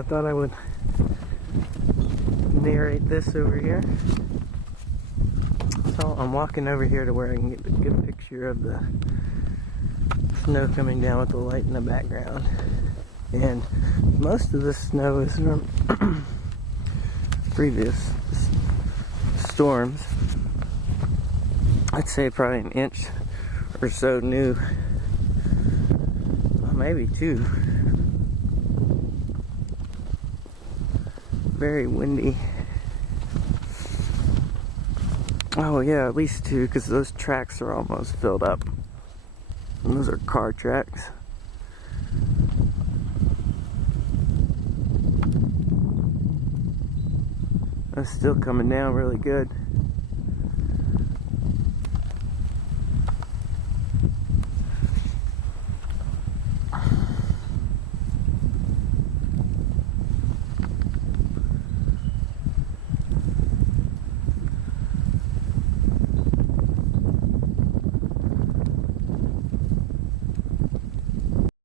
I thought I would narrate this over here. So I'm walking over here to where I can get a good picture of the snow coming down with the light in the background. And most of the snow is from previous storms. I'd say probably an inch or so new. Well, maybe 2. Very windy. Oh yeah, at least 2, because those tracks are almost filled up. And those are car tracks. That's still coming down really good.